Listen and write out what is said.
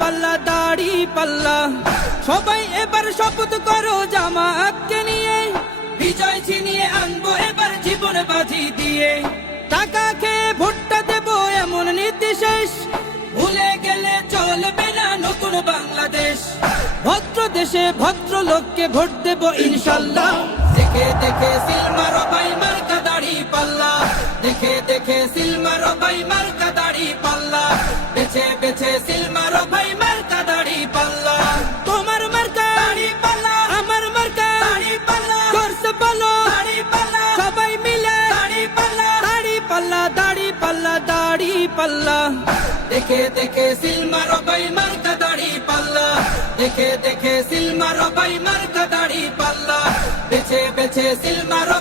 পাল্লা, দাড়ি পাল্লা। সবাই এবার শপথ করো জামাতকে নিয়ে। বিজয় ছিনিয়ে আনব এবার জীবন বাজি দিয়ে। টাকা খেয়ে ভোটটা দেব এমন নীতি শেষ। ভুলে গেলে চলবে না নতুন বাংলাদেশ। ভদ্র দেশে ভদ্র লোককে ভোট দেব ইনশাল্লাহ। দেখে দেখে সিলমারো ভাই মার্কা দাড়ি পাল্লা। দেখে দেখে সিলমারো ভাই মার্কা দাড়ি পাল্লা। বেছে বেছে সিলমারো পাল্লা। দেখে দেখে সিলমার বাই মার্কা দাড়ি পাল্লা। দেখে দেখে সিলমার বাই মার্কা দাড়ি পাল্লা। বেছে বেছে সিলমারো